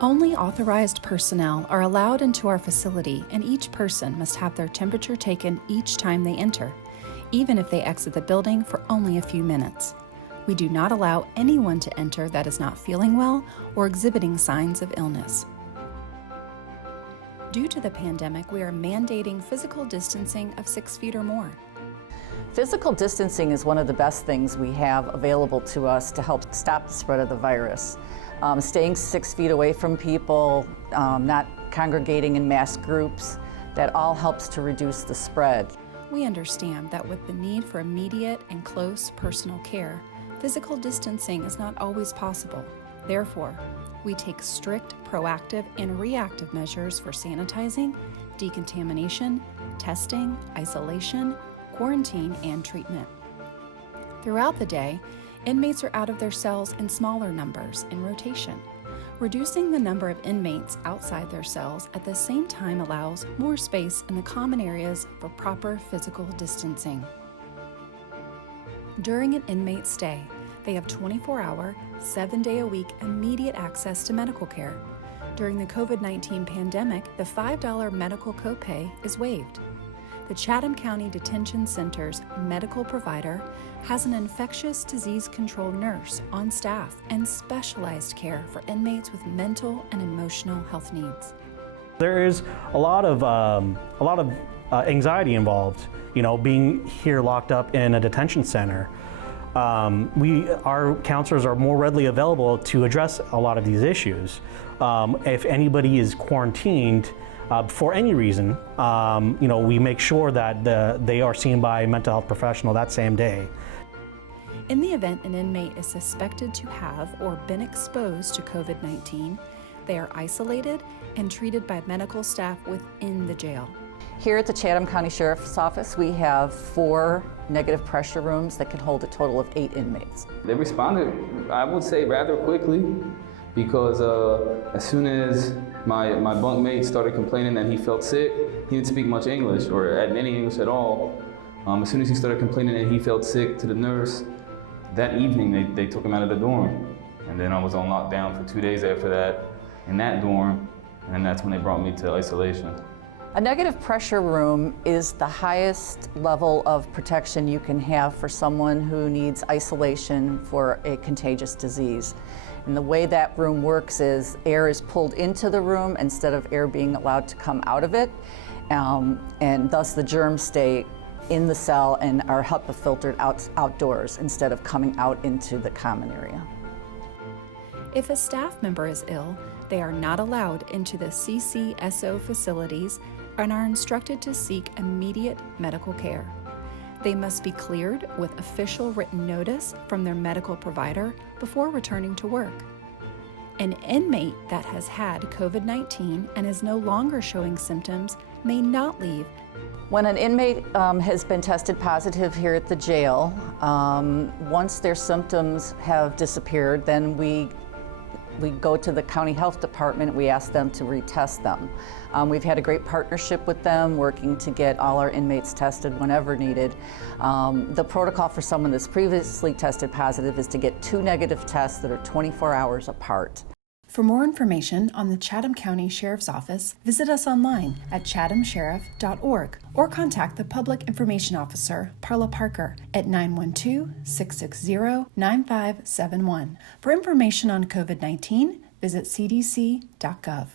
Only authorized personnel are allowed into our facility, and each person must have their temperature taken each time they enter, even if they exit the building for only a few minutes. We do not allow anyone to enter that is not feeling well or exhibiting signs of illness. Due to the pandemic, we are mandating physical distancing of 6 feet or more. Physical distancing is one of the best things we have available to us to help stop the spread of the virus. Staying 6 feet away from people, not congregating in mass groups, that all helps to reduce the spread. We understand that with the need for immediate and close personal care, physical distancing is not always possible. Therefore, we take strict proactive and reactive measures for sanitizing, decontamination, testing, isolation, quarantine, and treatment. Throughout the day, inmates are out of their cells in smaller numbers in rotation. Reducing the number of inmates outside their cells at the same time allows more space in the common areas for proper physical distancing. During an inmate's stay, they have 24-hour, 7-day-a-week immediate access to medical care. During the COVID-19 pandemic, the $5 medical copay is waived. The Chatham County Detention Center's medical provider has an infectious disease control nurse on staff and specialized care for inmates with mental and emotional health needs. There is a lot of anxiety involved, being here locked up in a detention center. Our counselors are more readily available to address a lot of these issues. If anybody is quarantined for any reason, we make sure that they are seen by a mental health professional that same day. In the event an inmate is suspected to have or been exposed to COVID-19, they are isolated and treated by medical staff within the jail. Here at the Chatham County Sheriff's Office, we have 4 negative pressure rooms that can hold a total of 8 inmates. They responded, I would say, rather quickly, because as soon as my bunkmate started complaining that he felt sick, he didn't speak much English or any English at all. As soon as he started complaining that he felt sick to the nurse, that evening they took him out of the dorm. And then I was on lockdown for 2 days after that in that dorm, and that's when they brought me to isolation. A negative pressure room is the highest level of protection you can have for someone who needs isolation for a contagious disease. And the way that room works is air is pulled into the room instead of air being allowed to come out of it, and thus the germs stay in the cell and are HEPA filtered outdoors instead of coming out into the common area. If a staff member is ill, they are not allowed into the CCSO facilities and are instructed to seek immediate medical care. They must be cleared with official written notice from their medical provider before returning to work. An inmate that has had COVID-19 and is no longer showing symptoms may not leave. When an inmate has been tested positive here at the jail, once their symptoms have disappeared, then we go to the county health department. We ask them to retest them. We've had a great partnership with them, working to get all our inmates tested whenever needed. The protocol for someone that's previously tested positive is to get 2 negative tests that are 24 hours apart. For more information on the Chatham County Sheriff's Office, visit us online at chathamsheriff.org or contact the Public Information Officer, Parla Parker, at 912-660-9571. For information on COVID-19, visit cdc.gov.